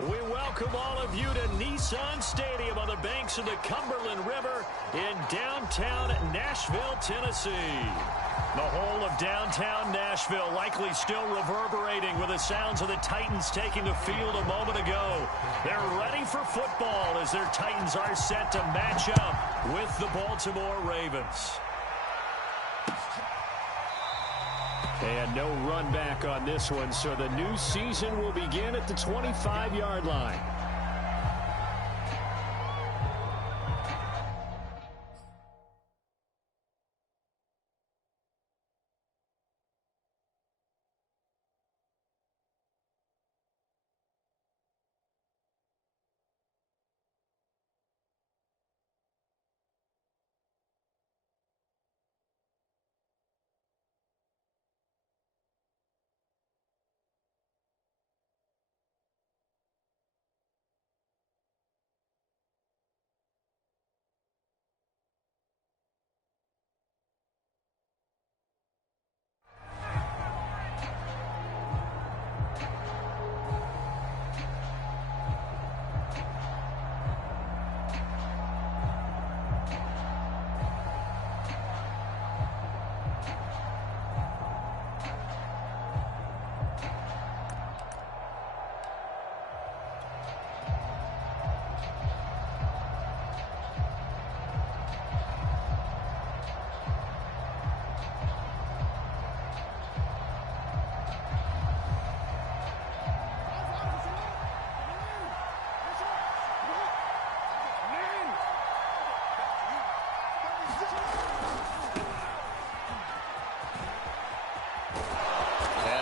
We welcome all of you to Nissan Stadium on the banks of the Cumberland River in downtown Nashville, Tennessee. The whole of downtown Nashville likely still reverberating with the sounds of the Titans taking the field a moment ago. They're ready for football as their Titans are set to match up with the Baltimore Ravens. And no run back on this one, so the new season will begin at the 25-yard line.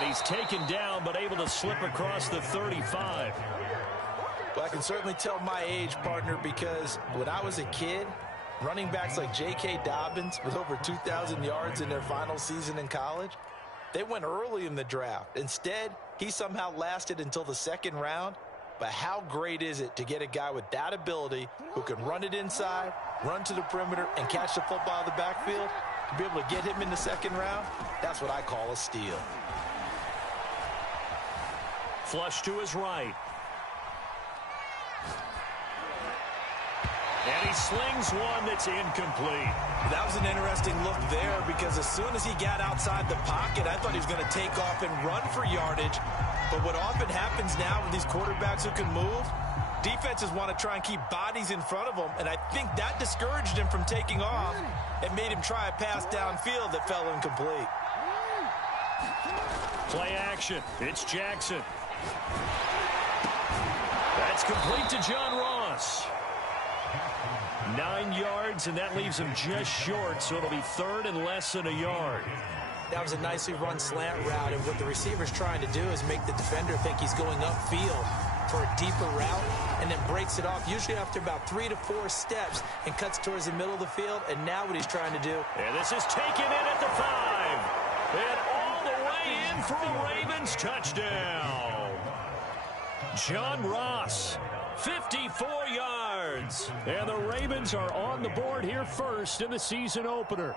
He's taken down, but able to slip across the 35. Well, I can certainly tell my age, partner, because when I was a kid, running backs like J.K. Dobbins with over 2,000 yards in their final season in college, they went early in the draft. Instead, he somehow lasted until the second round. But how great is it to get a guy with that ability who can run it inside, run to the perimeter, and catch the football in the backfield? To be able to get him in the second round, that's what I call a steal. Flush to his right. And he slings one that's incomplete. That was an interesting look there because as soon as he got outside the pocket, I thought he was going to take off and run for yardage. But what often happens now with these quarterbacks who can move, defenses want to try and keep bodies in front of them, and I think that discouraged him from taking off and made him try a pass downfield that fell incomplete. Play action. It's Jackson. That's complete to John Ross. 9 yards, and that leaves him just short, so it'll be third and less than a yard. That was a nicely run slant route, and what the receiver's trying to do is make the defender think he's going upfield for a deeper route, and then breaks it off, usually after about 3 to 4 steps, and cuts towards the middle of the field, and now what he's trying to do. And this is taken in at the 5. And all the way in for a Ravens touchdown. John Ross, 54 yards. And the Ravens are on the board here first in the season opener.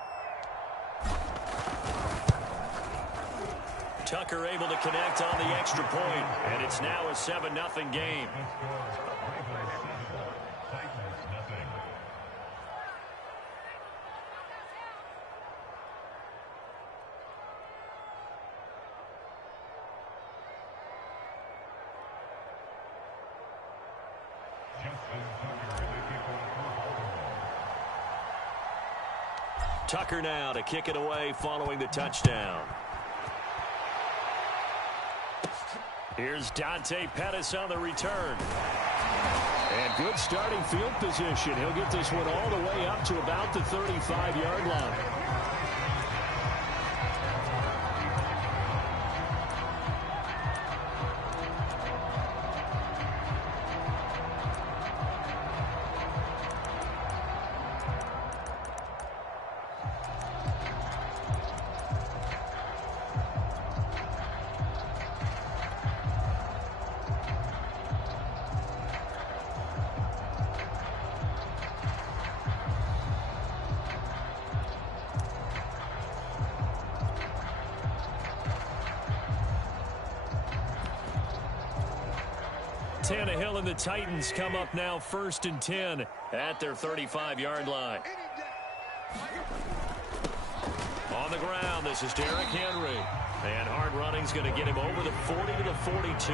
Tucker able to connect on the extra point, and it's now a 7-0 game. Tucker now to kick it away following the touchdown. Here's Dante Pettis on the return. And good starting field position. He'll get this one all the way up to about the 35-yard line. Tannehill and the Titans come up now 1st and 10 at their 35-yard line. On the ground, this is Derrick Henry. And hard running's going to get him over the 40 to the 42.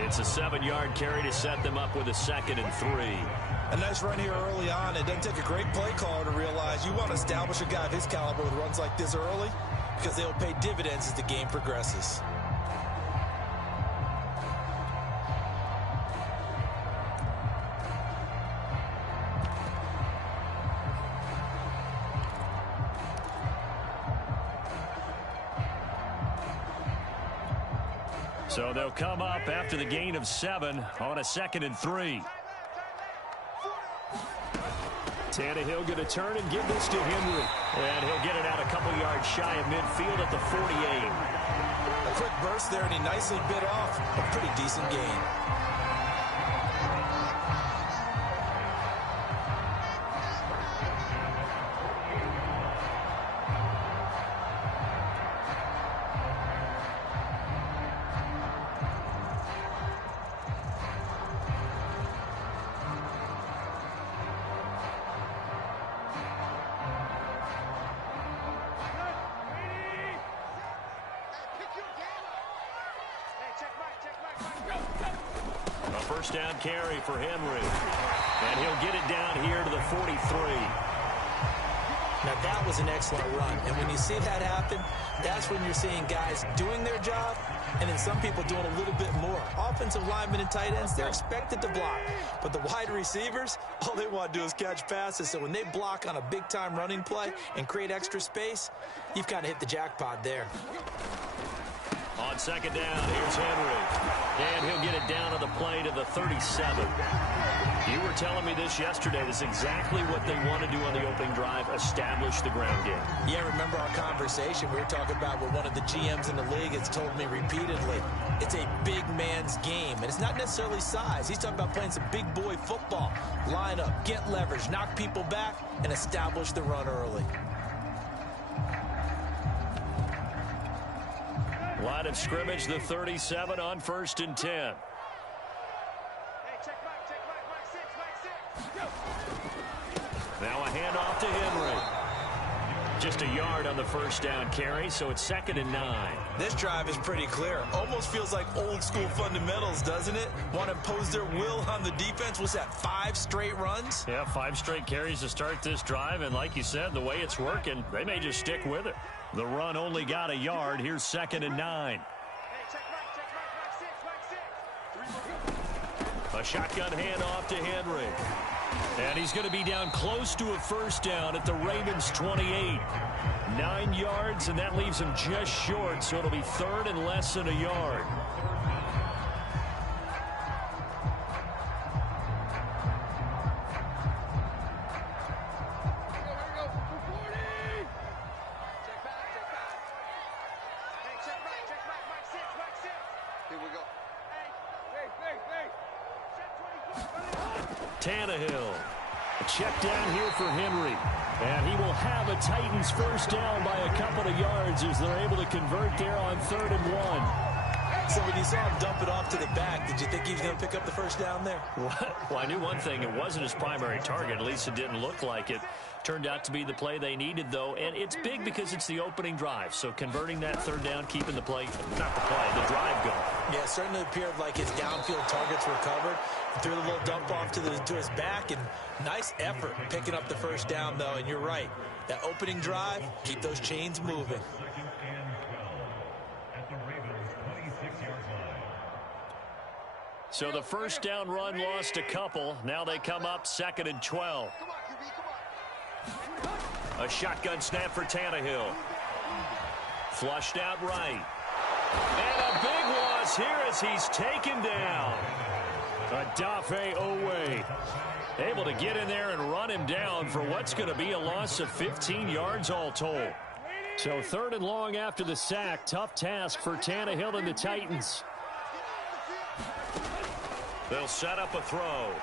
It's a 7-yard carry to set them up with a 2nd and 3. A nice run here early on. It doesn't take a great play caller to realize you want to establish a guy of his caliber with runs like this early because they'll pay dividends as the game progresses. So they'll come up after the gain of 7 on a 2nd and 3. Tannehill going to turn and give this to Henry. And he'll get it out a couple yards shy of midfield at the 48. A quick burst there, and he nicely bit off a pretty decent gain. First down carry for Henry. And he'll get it down here to the 43. Now that was an excellent run. And when you see that happen, that's when you're seeing guys doing their job and then some people doing a little bit more. Offensive linemen and tight ends, they're expected to block. But the wide receivers, all they want to do is catch passes. So when they block on a big-time running play and create extra space, you've kind of hit the jackpot there. On 2nd down, here's Henry. And he'll get it down to the play to the 37. You were telling me this yesterday. This is exactly what they want to do on the opening drive, establish the ground game. Yeah, remember our conversation. We were talking about what one of the GMs in the league has told me repeatedly. It's a big man's game, and it's not necessarily size. He's talking about playing some big boy football. Line up, get leverage, knock people back, and establish the run early. Line of scrimmage, the 37 on 1st and 10. Now a handoff to Henry. Just a yard on the first down carry, so it's 2nd and 9. This drive is pretty clear. Almost feels like old school fundamentals, doesn't it? Want to impose their will on the defense. Was that 5 straight runs? Yeah, 5 straight carries to start this drive, and like you said, the way it's working, they may just stick with it. The run only got a yard. Here's 2nd and 9. A shotgun handoff to Henry. And he's going to be down close to a first down at the Ravens' 28. 9 yards, and that leaves him just short, so it'll be 3rd and less than a yard. Tannehill. A check down here for Henry. And he will have a Titans first down by a couple of yards as they're able to convert there on 3rd and 1. So when you saw him dump it off to the back, did you think he was going to pick up the first down there? Well, I knew one thing. It wasn't his primary target. At least it didn't look like it. Turned out to be the play they needed, though. And it's big because it's the opening drive. So converting that 3rd down, keeping the play, not the play, the drive going. Yeah, it certainly appeared like his downfield targets were covered. Threw the little dump off to his back, and nice effort picking up the first down, though. And you're right. That opening drive, keep those chains moving. So the first down run lost a couple. Now they come up 2nd and 12. A shotgun snap for Tannehill. Flushed out right. And a big loss here as he's taken down. Adafe Owe able to get in there and run him down for what's going to be a loss of 15 yards all told. So 3rd and long after the sack. Tough task for Tannehill and the Titans. They'll set up a throw.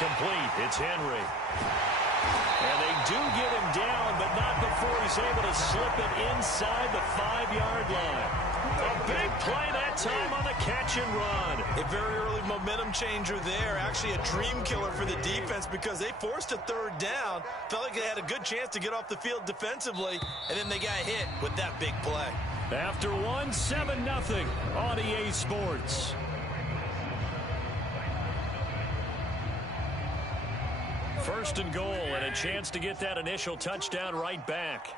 Complete. It's Henry. And they do get him down, but not before he's able to slip it inside the 5-yard line. A big play that time on the catch and run. A very early momentum changer there. Actually a dream killer for the defense because they forced a third down. Felt like they had a good chance to get off the field defensively, and then they got hit with that big play. After one, 7-0 on EA Sports. First and goal, and a chance to get that initial touchdown right back.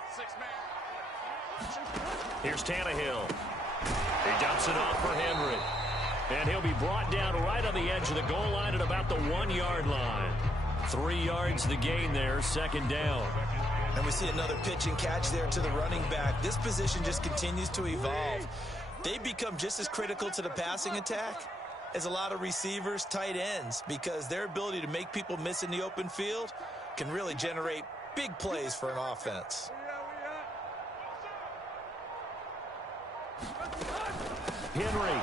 Here's Tannehill. He dumps it off for Henry. And he'll be brought down right on the edge of the goal line at about the 1-yard line. 3 yards the gain there, second down. And we see another pitch and catch there to the running back. This position just continues to evolve. They become just as critical to the passing attack as a lot of receivers, tight ends, because their ability to make people miss in the open field can really generate big plays for an offense. Henry.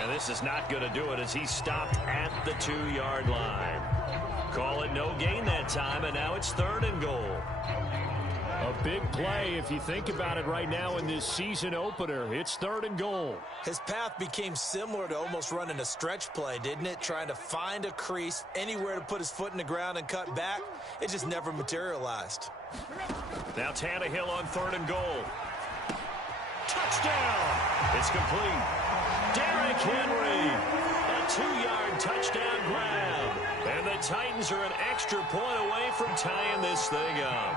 And this is not going to do it as he's stopped at the 2-yard line. Call it no gain that time, and now it's third and goal. A big play if you think about it right now in this season opener. It's third and goal. His path became similar to almost running a stretch play, didn't it? Trying to find a crease, anywhere to put his foot in the ground and cut back. It just never materialized. Now Tannehill on third and goal. Touchdown! It's complete. Derrick Henry. A 2-yard touchdown grab. And the Titans are an extra point away from tying this thing up.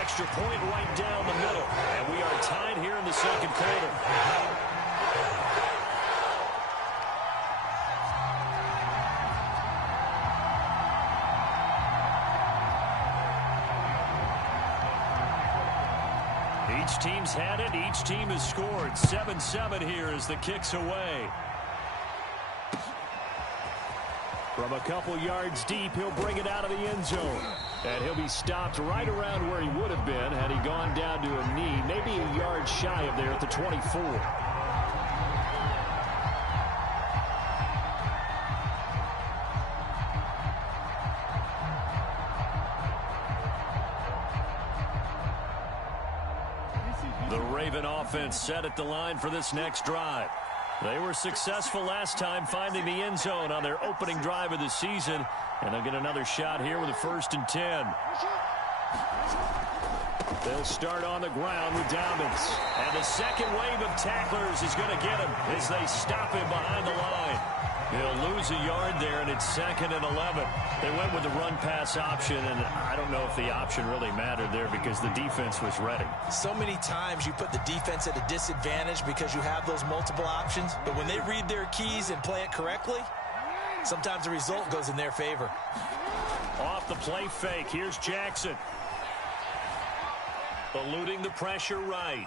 Extra point right down the middle. And we are tied here in the second quarter. Each team's had it. Each team has scored. 7-7 here as the kick's away. From a couple yards deep, he'll bring it out of the end zone. And he'll be stopped right around where he would have been had he gone down to a knee, maybe a yard shy of there at the 24. The Raven offense set at the line for this next drive. They were successful last time finding the end zone on their opening drive of the season, and they'll get another shot here with a 1st and 10. They'll start on the ground with Dobbins. And the second wave of tacklers is going to get him as they stop him behind the line. He'll lose a yard there, and it's 2nd and 11. They went with the run-pass option, and I don't know if the option really mattered there because the defense was ready. So many times you put the defense at a disadvantage because you have those multiple options, but when they read their keys and play it correctly, sometimes the result goes in their favor. Off the play fake, here's Jackson. Eluding the pressure right.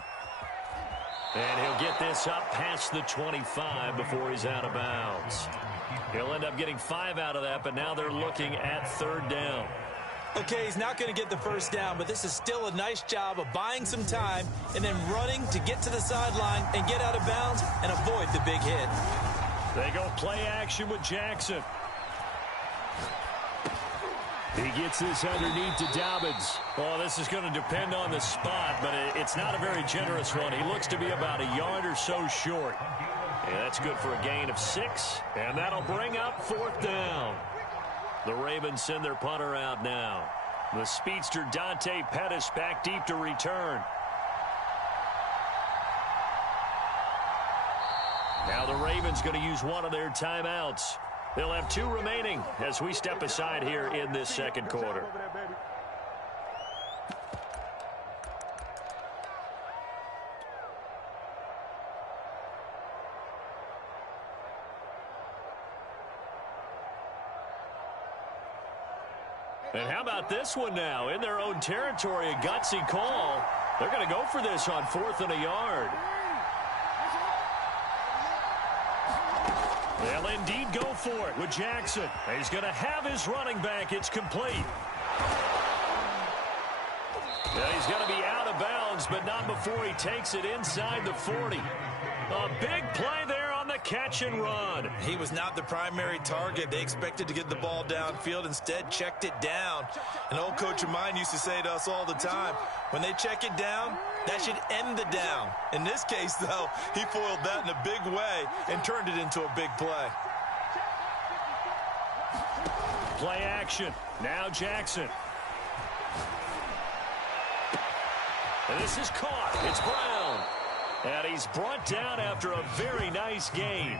And he'll get this up past the 25 before he's out of bounds. He'll end up getting 5 out of that, but now they're looking at 3rd down. Okay, he's not going to get the 1st down, but this is still a nice job of buying some time and then running to get to the sideline and get out of bounds and avoid the big hit. They go play action with Jackson. He gets this underneath to Dobbins. Oh, this is going to depend on the spot, but it's not a very generous one. He looks to be about a yard or so short. And that's good for a gain of 6, and that'll bring up 4th down. The Ravens send their punter out now. The speedster Dante Pettis back deep to return. Now the Ravens going to use one of their timeouts. They'll have 2 remaining as we step aside here in this second quarter. And how about this one now? In their own territory, a gutsy call. They're going to go for this on 4th and a yard. They'll indeed go for it with Jackson. He's going to have his running back. It's complete. Yeah, he's going to be out of bounds, but not before he takes it inside the 40. A big play there on the catch and run. He was not the primary target. They expected to get the ball downfield, instead checked it down. An old coach of mine used to say to us all the time, when they check it down, that should end the down. In this case, though, he foiled that in a big way and turned it into a big play. Play action. Now Jackson. And this is caught. It's Brown. And he's brought down after a very nice gain.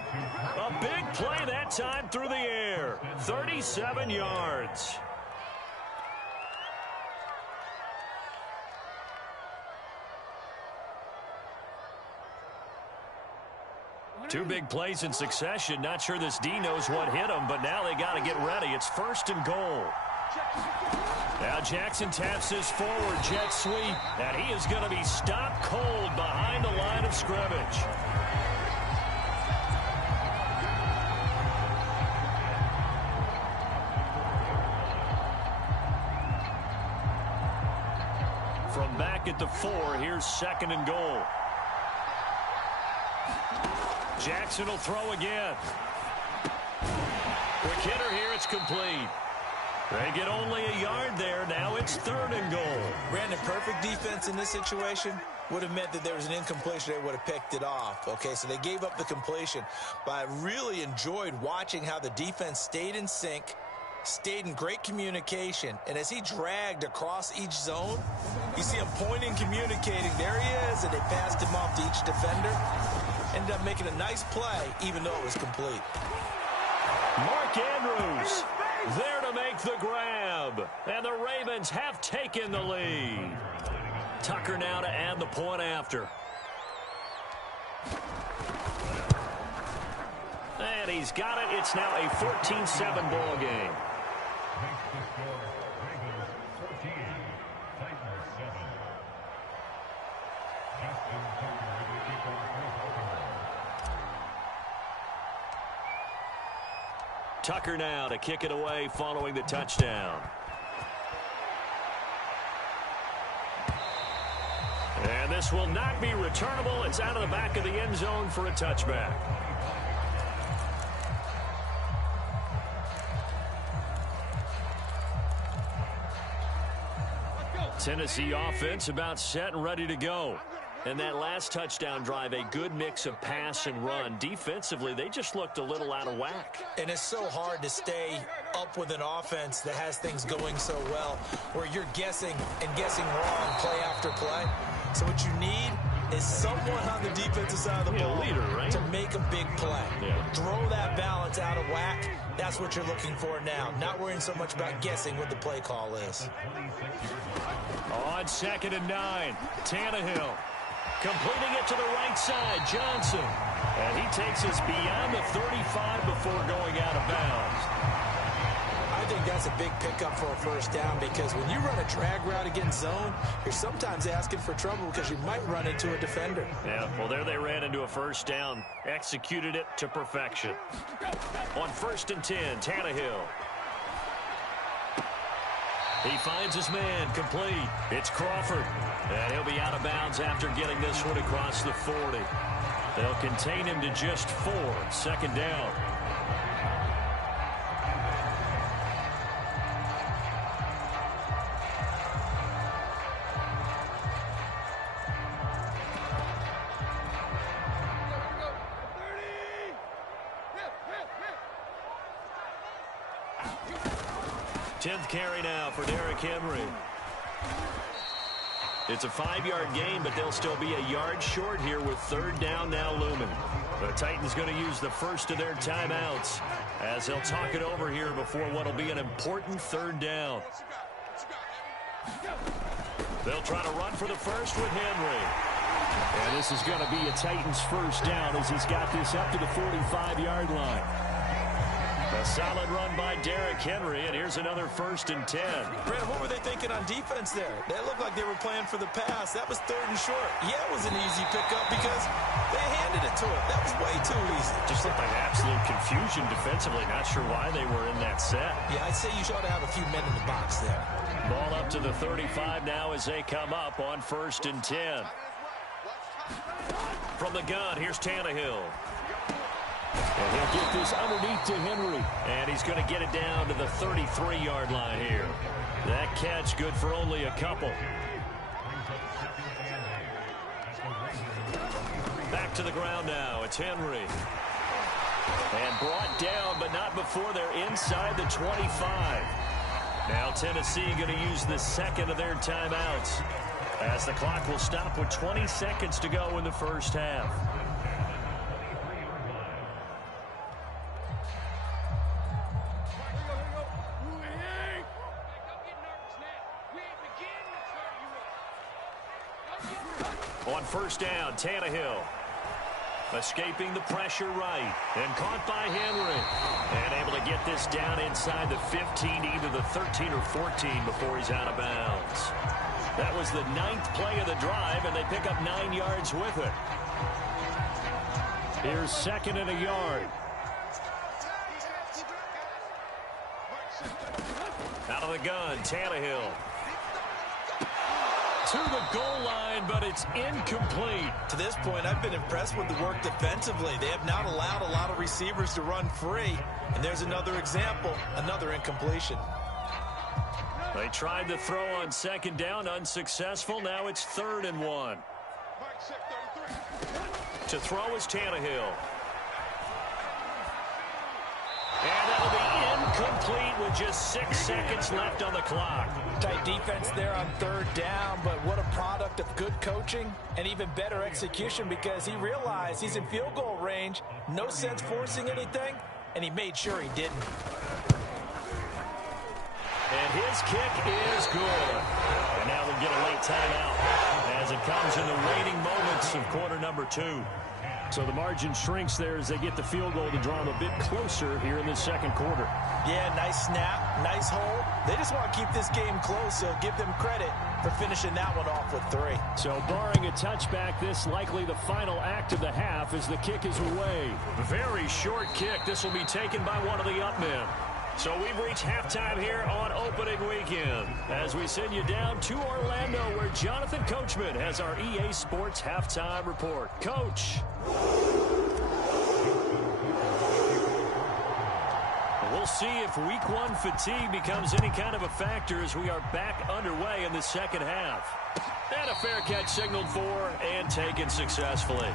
A big play that time through the air. 37 yards. Two big plays in succession. Not sure this D knows what hit him, but now they got to get ready. It's 1st and goal. Now Jackson taps his forward jet sweep, and he is going to be stopped cold behind the line of scrimmage. From back at the 4, here's 2nd and goal. Jackson will throw again. Quick hitter here, it's complete. They get only a yard there. Now it's 3rd and goal. Brandon, perfect defense in this situation would have meant that there was an incompletion. They would have picked it off. Okay, so they gave up the completion. But I really enjoyed watching how the defense stayed in sync, stayed in great communication. And as he dragged across each zone, you see him pointing, communicating. There he is, and they passed him off to each defender. Ended up making a nice play, even though it was complete. Mark Andrews there to make the grab. And the Ravens have taken the lead. Tucker now to add the point after. And he's got it. It's now a 14-7 ball game. Tucker now to kick it away following the touchdown. And this will not be returnable. It's out of the back of the end zone for a touchback. Tennessee offense about set and ready to go. And that last touchdown drive, a good mix of pass and run. Defensively, they just looked a little out of whack. And it's so hard to stay up with an offense that has things going so well, where you're guessing and guessing wrong play after play. So what you need is someone on the defensive side of the ball leader, right? to make a big play. Throw that balance out of whack. That's what you're looking for now. Not worrying so much about guessing what the play call is. On 2nd and 9, Tannehill. Completing it to the right side, Johnson. And he takes us beyond the 35 before going out of bounds. I think that's a big pickup for a first down, because when you run a drag route against zone, you're sometimes asking for trouble because you might run into a defender. Yeah, well, there they ran into a first down. Executed it to perfection. On 1st and 10, Tannehill. He finds his man, complete. It's Crawford. And he'll be out of bounds after getting this one across the 40. They'll contain him to just 4. 2nd down. Tenth carry now for Derrick Henry. It's a 5-yard gain, but they'll still be a yard short here with 3rd down now looming. The Titans going to use the first of their timeouts as they'll talk it over here before what will be an important 3rd down. They'll try to run for the first with Henry. And this is going to be a Titans first down as he's got this up to the 45-yard line. A solid run by Derrick Henry, and here's another 1st and 10. Brandon, what were they thinking on defense there? That looked like they were playing for the pass. That was 3rd and short. Yeah, it was an easy pickup because they handed it to him. That was way too easy. Just looked like absolute confusion defensively. Not sure why they were in that set. Yeah, I'd say you ought to have a few men in the box there. Ball up to the 35 now as they come up on 1st and 10. From the gun, here's Tannehill. And he'll get this underneath to Henry. And he's going to get it down to the 33-yard line here. That catch good for only a couple. Back to the ground now. It's Henry. And brought down, but not before they're inside the 25. Now Tennessee going to use the second of their timeouts, as the clock will stop with 20 seconds to go in the first half. On first down, Tannehill. Escaping the pressure right. And caught by Henry. And able to get this down inside the 15, either the 13 or 14 before he's out of bounds. That was the 9th play of the drive, and they pick up 9 yards with it. Here's second and a yard. Out of the gun, Tannehill. To the goal line, but it's incomplete. To this point, I've been impressed with the work defensively. They have not allowed a lot of receivers to run free. And there's another example, another incompletion. They tried to throw on second down, unsuccessful. Now it's 3rd and 1. To throw is Tannehill. And that'll be incomplete with just 6 seconds left on the clock. Tight defense there on 3rd down, but what a product of good coaching and even better execution, because he realized he's in field goal range. No sense forcing anything, and he made sure he didn't. And his kick is good. And now we'll get a late timeout as it comes in the waning moments of quarter number 2. So the margin shrinks there as they get the field goal to draw them a bit closer here in the second quarter. Yeah, nice snap, nice hold. They just want to keep this game close, so give them credit for finishing that one off with 3. So barring a touchback, this likely the final act of the half as the kick is away. Very short kick. This will be taken by one of the up men. So we've reached halftime here on opening weekend as we send you down to Orlando, where Jonathan Coachman has our EA Sports halftime report. Coach. We'll see if week 1 fatigue becomes any kind of a factor as we are back underway in the second half. And a fair catch signaled for and taken successfully.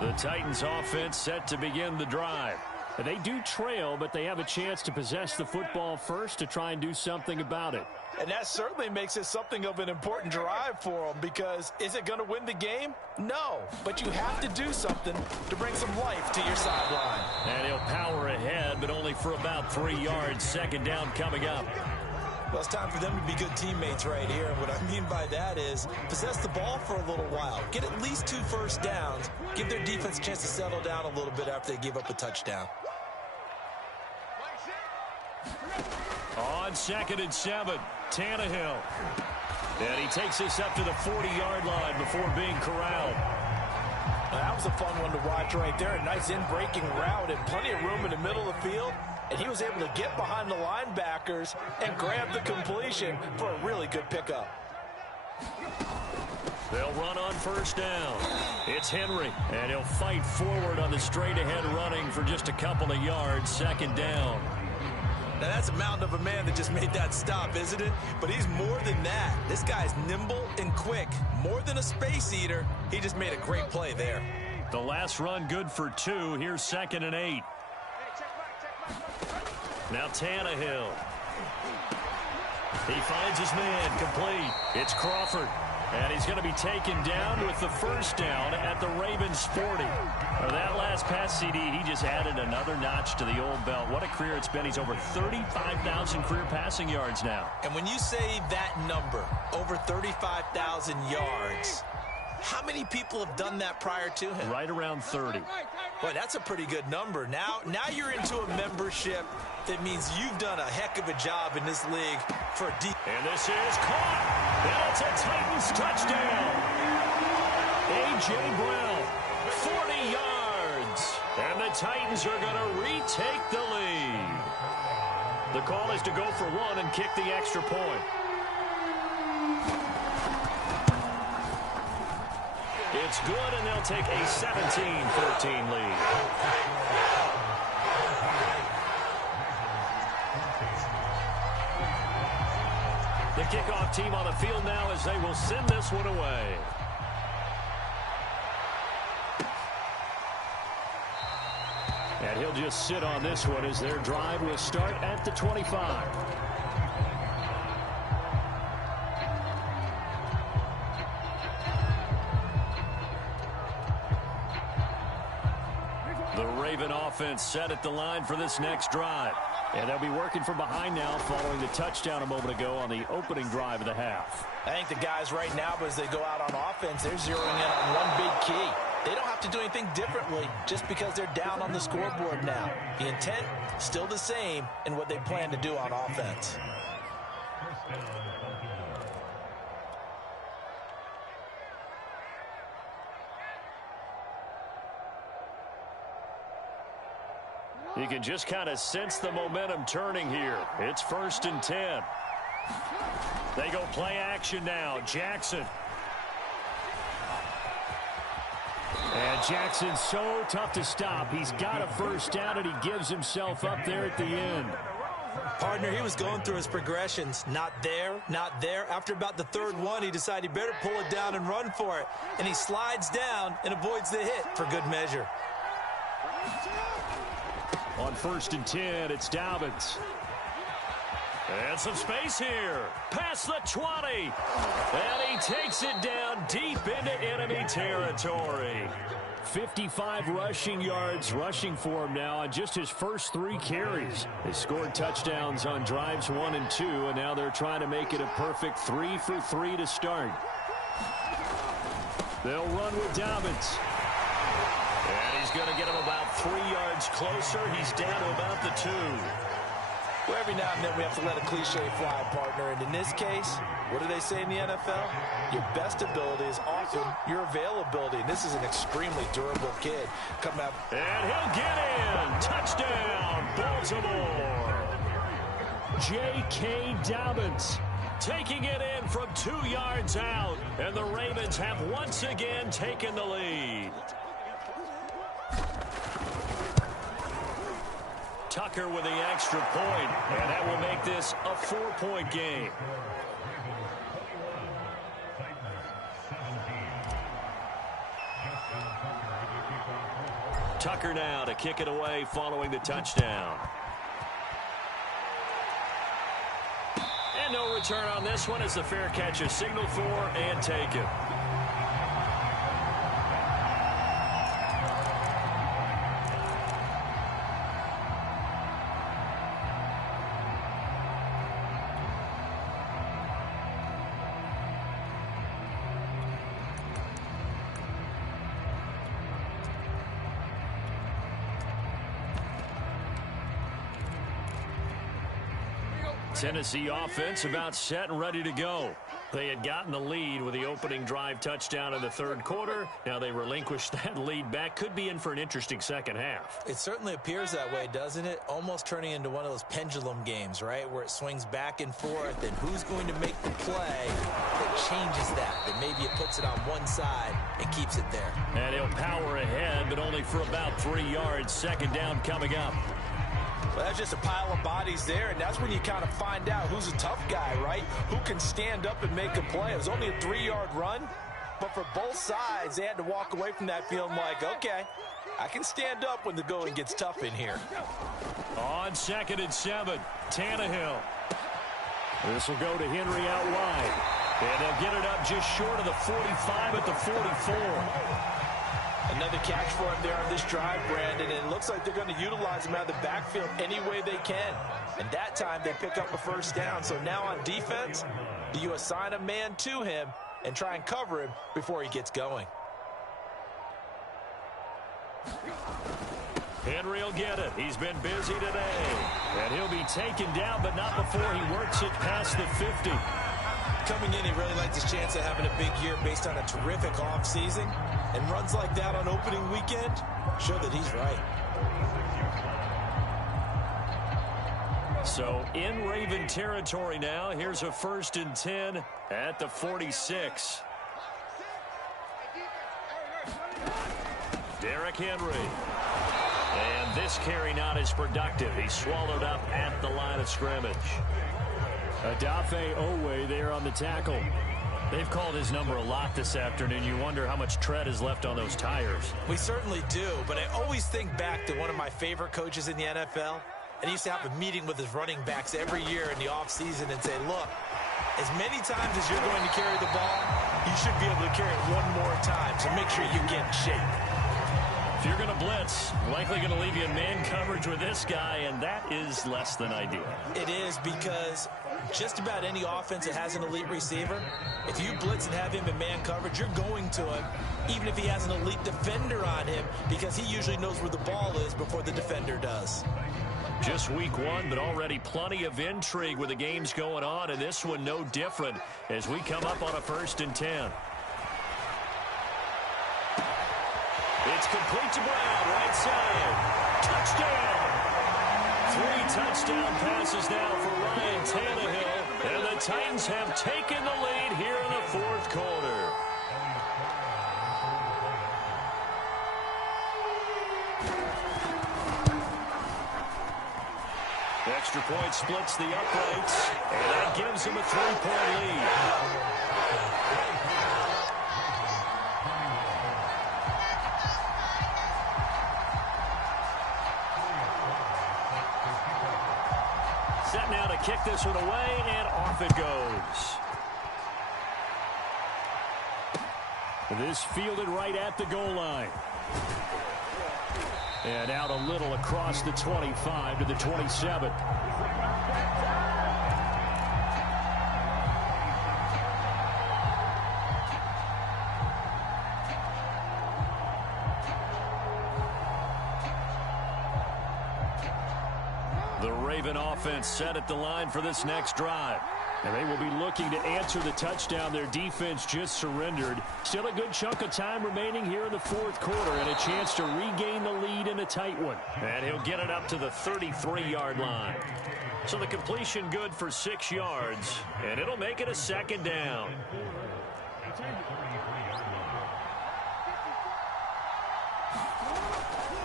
The Titans offense set to begin the drive. They do trail, but they have a chance to possess the football first to try and do something about it. And that certainly makes it something of an important drive for them, because is it going to win the game? No, but you have to do something to bring some life to your sideline. And he'll power ahead, but only for about 3 yards. Second down coming up. Well, it's time for them to be good teammates right here. And what I mean by that is possess the ball for a little while. Get at least 2 first downs. Give their defense a chance to settle down a little bit after they give up a touchdown. On 2nd and 7, Tannehill. And he takes this up to the 40-yard line before being corralled. That was a fun one to watch right there. A nice in-breaking route and plenty of room in the middle of the field. And he was able to get behind the linebackers and grab the completion for a really good pickup. They'll run on first down. It's Henry, and he'll fight forward on the straight-ahead running for just a couple of yards. Second down. Now, that's a mountain of a man that just made that stop, isn't it? But he's more than that. This guy's nimble and quick. More than a space eater. He just made a great play there. The last run good for 2. Here's 2nd and 8. Now Tannehill. He finds his man, complete. It's Crawford. And he's going to be taken down with the first down at the Ravens 40. That last pass CD, he just added another notch to the old belt. What a career it's been. He's over 35,000 career passing yards now. And when you say that number, over 35,000 yards, how many people have done that prior to him? Right around 30. Boy, that's a pretty good number. Now you're into a membership that means you've done a heck of a job in this league for a deep. And this is caught. And it's a Titans touchdown. A.J. Brown, 40 yards. And the Titans are going to retake the lead. The call is to go for 1 and kick the extra point. It's good, and they'll take a 17-14 lead. The kickoff team on the field now as they will send this one away. And he'll just sit on this one as their drive will start at the 25. The Raven offense set at the line for this next drive. And they'll be working from behind now following the touchdown a moment ago on the opening drive of the half. I think the guys right now, as they go out on offense, they're zeroing in on one big key. They don't have to do anything differently just because they're down on the scoreboard now. The intent, still the same in what they plan to do on offense. You can just kind of sense the momentum turning here. It's 1st and 10. They go play action now. Jackson. And Jackson's so tough to stop. He's got a first down, and he gives himself up there at the end. Partner, he was going through his progressions. Not there, not there. After about the third one, he decided he better pull it down and run for it. And he slides down and avoids the hit for good measure. On 1st and 10, it's Dobbins. And some space here. Past the 20. And he takes it down deep into enemy territory. 55 rushing yards rushing for him now on just his first 3 carries. They scored touchdowns on drives 1 and 2, and now they're trying to make it a perfect 3 for 3 to start. They'll run with Dobbins. And he's going to get him about 3 yards closer. He's down to about the 2. Well, every now and then we have to let a cliche fly, partner. And in this case, what do they say in the NFL? Your best ability is often your availability. And this is an extremely durable kid coming up. And he'll get in. Touchdown, Baltimore. J.K. Dobbins taking it in from 2 yards out. And the Ravens have once again taken the lead. Tucker with the extra point, and that will make this a 4-point game. Tucker now to kick it away following the touchdown. And no return on this one as the fair catch is signaled for and taken. Tennessee offense about set and ready to go. They had gotten the lead with the opening drive touchdown in the 3rd quarter. Now they relinquished that lead back. Could be in for an interesting second half. It certainly appears that way, doesn't it? Almost turning into one of those pendulum games, right? Where it swings back and forth, and who's going to make the play that changes that? That maybe it puts it on one side and keeps it there. And he'll power ahead, but only for about 3 yards. 2nd down coming up. Well, that's just a pile of bodies there, and that's when you kind of find out who's a tough guy, right? Who can stand up and make a play. It was only a 3-yard run, but for both sides, they had to walk away from that feeling like, okay, I can stand up when the going gets tough in here. On 2nd and 7, Tannehill. This will go to Henry out wide. And they'll get it up just short of the 45 at the 44. Another catch for him there on this drive, Brandon, and it looks like they're going to utilize him out of the backfield any way they can. And that time they pick up a first down. So now on defense, do you assign a man to him and try and cover him before he gets going? Henry will get it. He's been busy today. And he'll be taken down, but not before he works it past the 50. Coming in, he really liked his chance of having a big year based on a terrific offseason. And runs like that on opening weekend show that he's right. So in Raven territory now. Here's a 1st and 10 at the 46. Derrick Henry. And this carry not as productive. He's swallowed up at the line of scrimmage. Adafe Owe there on the tackle. They've called his number a lot this afternoon. You wonder how much tread is left on those tires. We certainly do, but I always think back to one of my favorite coaches in the NFL. And he used to have a meeting with his running backs every year in the offseason and say, look, as many times as you're going to carry the ball, you should be able to carry it one more time. So make sure you get in shape. If you're going to blitz, likely going to leave you in man coverage with this guy, and that is less than ideal. It is, because just about any offense that has an elite receiver, if you blitz and have him in man coverage, you're going to him, even if he has an elite defender on him, because he usually knows where the ball is before the defender does. Just week 1, but already plenty of intrigue with the games going on, and this one no different as we come up on a 1st and 10. It's complete to Brown, right side. Touchdown! 3 touchdown passes now for Ryan Tannehill, and the Titans have taken the lead here in the 4th quarter. Extra point splits the uprights, and that gives them a 3-point lead. Set now to kick this one away, and off it goes. This fielded right at the goal line. And out a little across the 25 to the 27. The Raven offense set at the line for this next drive. And they will be looking to answer the touchdown their defense just surrendered. Still a good chunk of time remaining here in the 4th quarter, and a chance to regain the lead in a tight one. And he'll get it up to the 33-yard line. So the completion good for 6 yards, and it'll make it a 2nd down.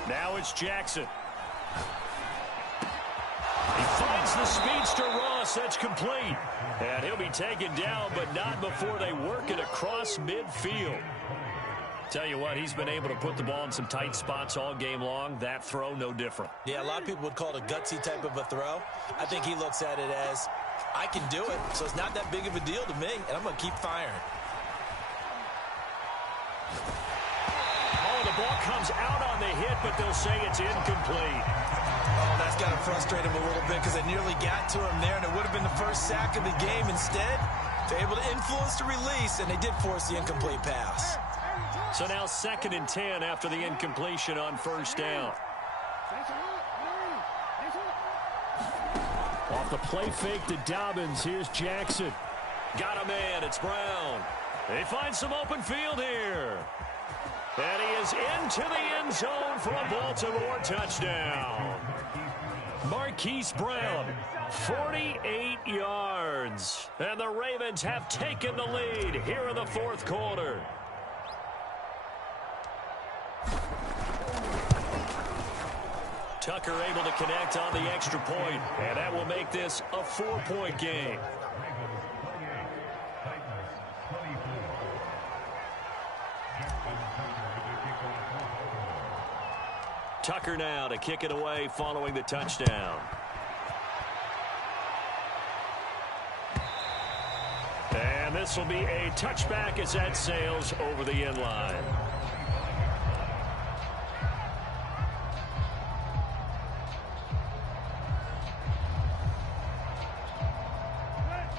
Now it's Jackson. He finds the speedster Ross. That's complete. And he'll be taken down, but not before they work it across midfield. Tell you what, he's been able to put the ball in some tight spots all game long. That throw, no different. Yeah, a lot of people would call it a gutsy type of a throw. I think he looks at it as, I can do it, so it's not that big of a deal to me, and I'm going to keep firing. Oh, the ball comes out on the hit, but they'll say it's incomplete. Oh, that's got to frustrate him a little bit, because they nearly got to him there, and it would have been the first sack of the game. Instead, they're able to influence the release, and they did force the incomplete pass. So now 2nd and 10 after the incompletion on 1st down. Off the play fake to Dobbins. Here's Jackson. Got a man. It's Brown. They find some open field here. And he is into the end zone for a Baltimore touchdown. Marquise Brown, 48 yards. And the Ravens have taken the lead here in the 4th quarter. Tucker able to connect on the extra point, and that will make this a 4-point game. Tucker now to kick it away following the touchdown. And this will be a touchback as that sails over the end line.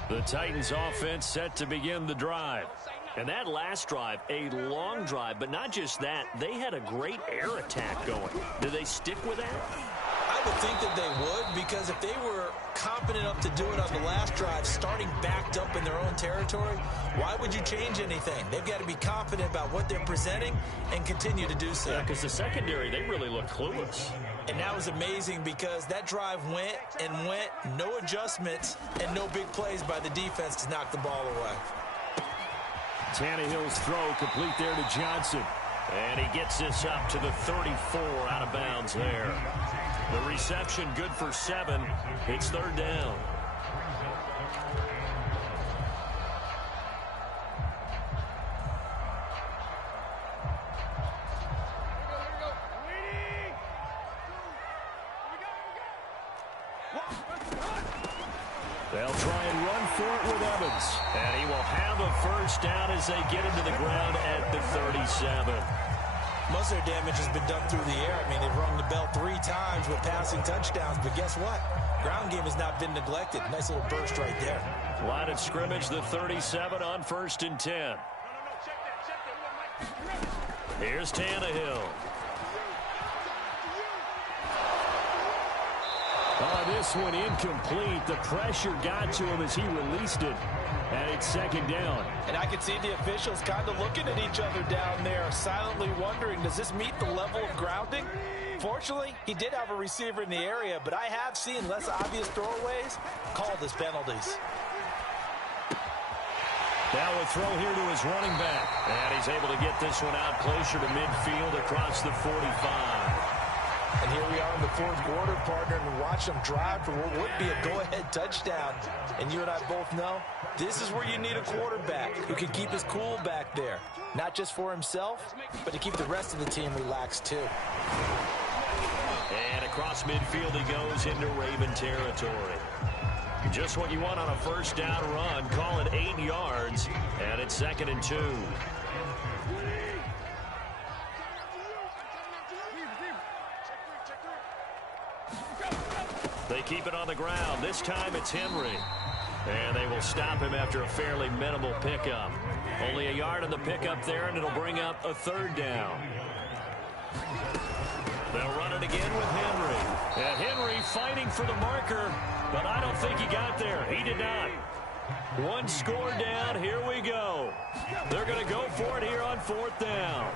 The Titans offense set to begin the drive. And that last drive, a long drive, but not just that, they had a great air attack going. Do they stick with that? I would think that they would, because if they were confident enough to do it on the last drive, starting backed up in their own territory, why would you change anything? They've got to be confident about what they're presenting and continue to do so. Yeah, because the secondary, they really look clueless. And that was amazing because that drive went and went, no adjustments, and no big plays by the defense to knock the ball away. Tannehill's throw complete there to Johnson. And he gets this up to the 34 out of bounds there. The reception good for 7. It's third down. They'll try and run for it with Evans. And he will have a first down as they get him to the ground at the 37. Most of their damage has been done through the air. I mean, they've rung the bell 3 times with passing touchdowns. But guess what? Ground game has not been neglected. Nice little burst right there. Line of scrimmage, the 37 on 1st and 10. Here's Tannehill. Oh, this one incomplete. The pressure got to him as he released it. And it's second down. And I can see the officials kind of looking at each other down there, silently wondering, does this meet the level of grounding? Fortunately, he did have a receiver in the area, but I have seen less obvious throwaways called as penalties. Now a throw here to his running back. And he's able to get this one out closer to midfield across the 45. And here we are in the 4th quarter, partner, and watch them drive for what would be a go-ahead touchdown. And you and I both know this is where you need a quarterback who can keep his cool back there. Not just for himself, but to keep the rest of the team relaxed too. And across midfield he goes into Raven territory. Just what you want on a first down run. Call it 8 yards, and it's 2nd and 2. They keep it on the ground. This time it's Henry. And they will stop him after a fairly minimal pickup. Only a yard on the pickup there, and it'll bring up a 3rd down. They'll run it again with Henry. And Henry fighting for the marker, but I don't think he got there. He did not. 1 score down. Here we go. They're going to go for it here on 4th down.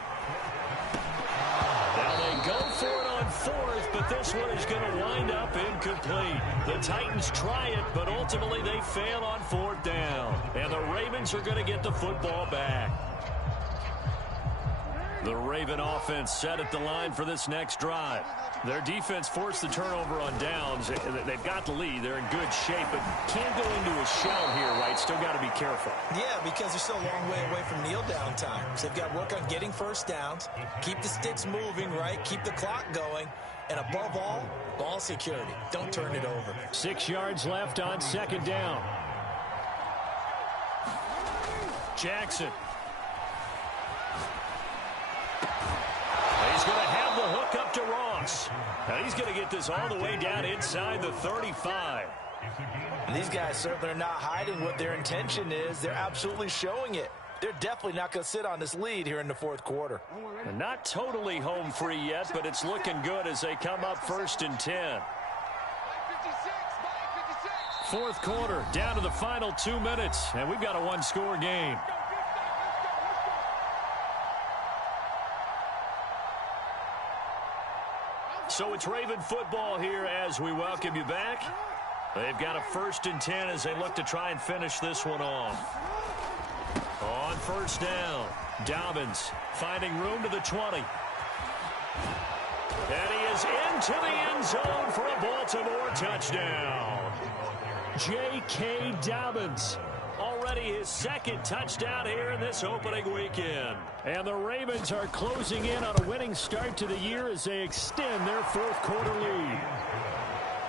Now they go for it on 4th, but this one is going to wind up incomplete. The Titans try it, but ultimately they fail on 4th down. And the Ravens are going to get the football back. The Raven offense set at the line for this next drive. Their defense forced the turnover on downs. They've got the lead. They're in good shape, but can't go into a shell here, right? Still got to be careful. Yeah, because they're still a long way away from kneel down time. So they've got to work on getting first downs, keep the sticks moving, right? Keep the clock going. And above all, ball security. Don't turn it over. 6 yards left on 2nd down. Jackson. He's going to have the hook up to Ross. And he's going to get this all the way down inside the 35. And these guys certainly are not hiding what their intention is. They're absolutely showing it. They're definitely not going to sit on this lead here in the 4th quarter. And not totally home free yet, but it's looking good as they come up 1st and 10. 4th quarter, down to the final 2 minutes, and we've got a 1-score game. So it's Raven football here as we welcome you back. They've got a 1st and 10 as they look to try and finish this one off. On 1st down, Dobbins finding room to the 20. And he is into the end zone for a Baltimore touchdown. J.K. Dobbins. Already his 2nd touchdown here in this opening weekend. And the Ravens are closing in on a winning start to the year as they extend their 4th quarter lead.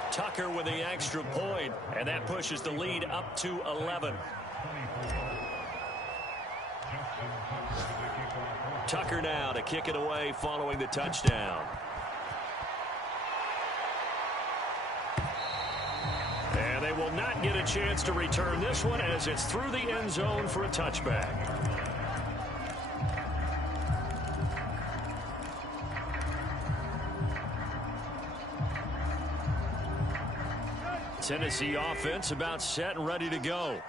Tucker with the extra point, and that pushes the lead up to 11. Tucker now to kick it away following the touchdown. And they will not get a chance to return this one as it's through the end zone for a touchback. Tennessee offense about set and ready to go.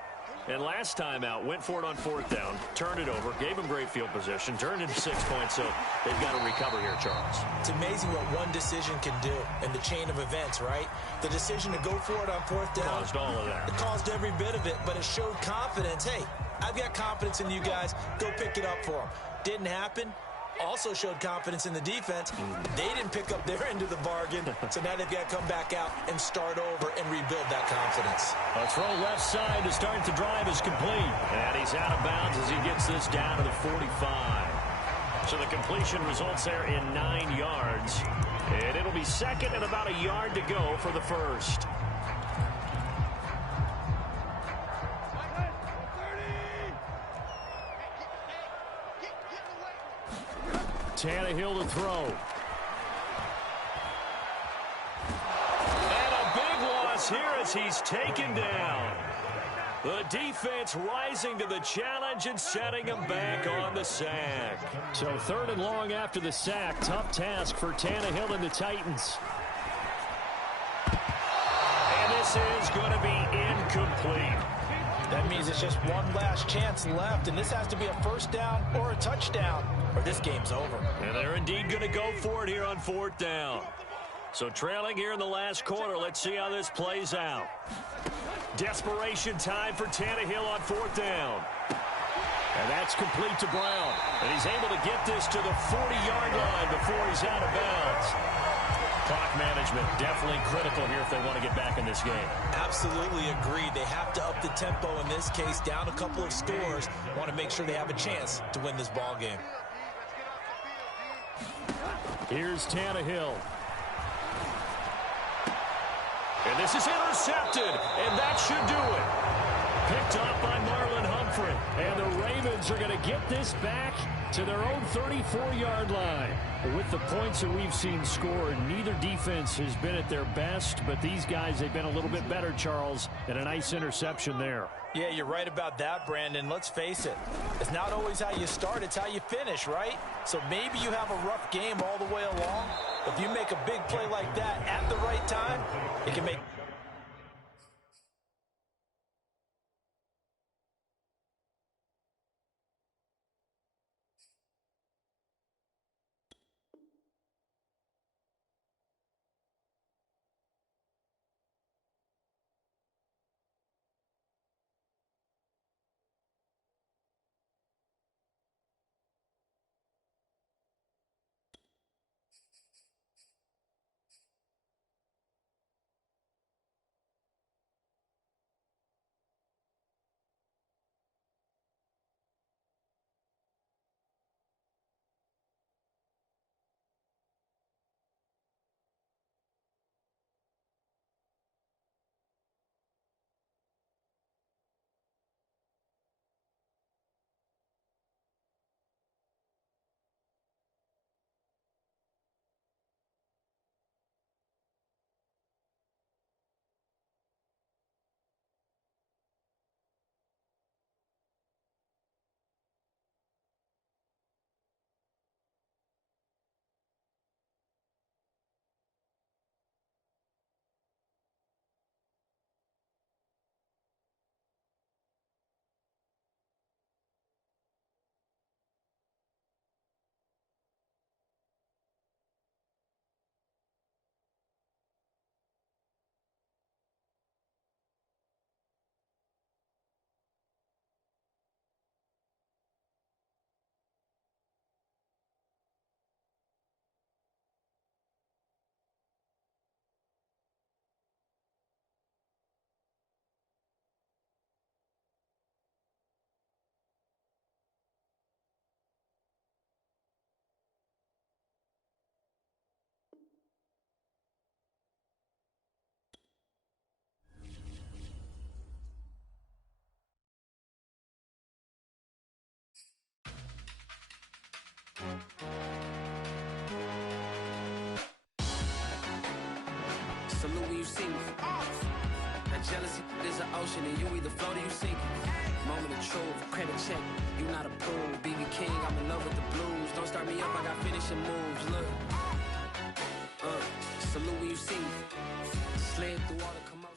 And last time out, went for it on 4th down, turned it over, gave them great field position, turned into 6 points, so they've got to recover here, Charles. It's amazing what one decision can do in the chain of events, right? The decision to go for it on 4th down. Caused all of that. It caused every bit of it, but it showed confidence. Hey, I've got confidence in you guys. Go pick it up for them. Didn't happen. Also showed confidence in the defense. They didn't pick up their end of the bargain, so now they've got to come back out and start over and rebuild that confidence. A throw left side to start the drive is complete. And he's out of bounds as he gets this down to the 45. So the completion results there in 9 yards. And it'll be second and about a yard to go for the first. Tannehill to throw. And a big loss here as he's taken down. The defense rising to the challenge and setting him back on the sack. So 3rd and long after the sack. Tough task for Tannehill and the Titans. And this is going to be incomplete. That means it's just one last chance left, and this has to be a 1st down or a touchdown, or this game's over. And they're indeed going to go for it here on 4th down. So trailing here in the last quarter. Let's see how this plays out. Desperation time for Tannehill on 4th down. And that's complete to Brown. And he's able to get this to the 40-yard line before he's out of bounds. Clock management definitely critical here if they want to get back in this game. Absolutely agreed. They have to up the tempo in this case, down a couple of scores. Want to make sure they have a chance to win this ball game. Here's Tannehill. And this is intercepted, and that should do it. Picked up by Marlon Humphrey. And the Ravens are going to get this back to their own 34-yard line. With the points that we've seen scored, neither defense has been at their best, but these guys, they've been a little bit better, Charles, and a nice interception there. Yeah, you're right about that, Brandon. Let's face it. It's not always how you start, it's how you finish, right? So maybe you have a rough game all the way along. If you make a big play like that at the right time, it can make... Salute when you see me. That jealousy is an ocean, and you either float or you sink. Moment of truth, credit check, you not approved. BB King, I'm in love with the blues. Don't start me up, I got finishing moves. Look, salute when you see me. Slid through all the come up.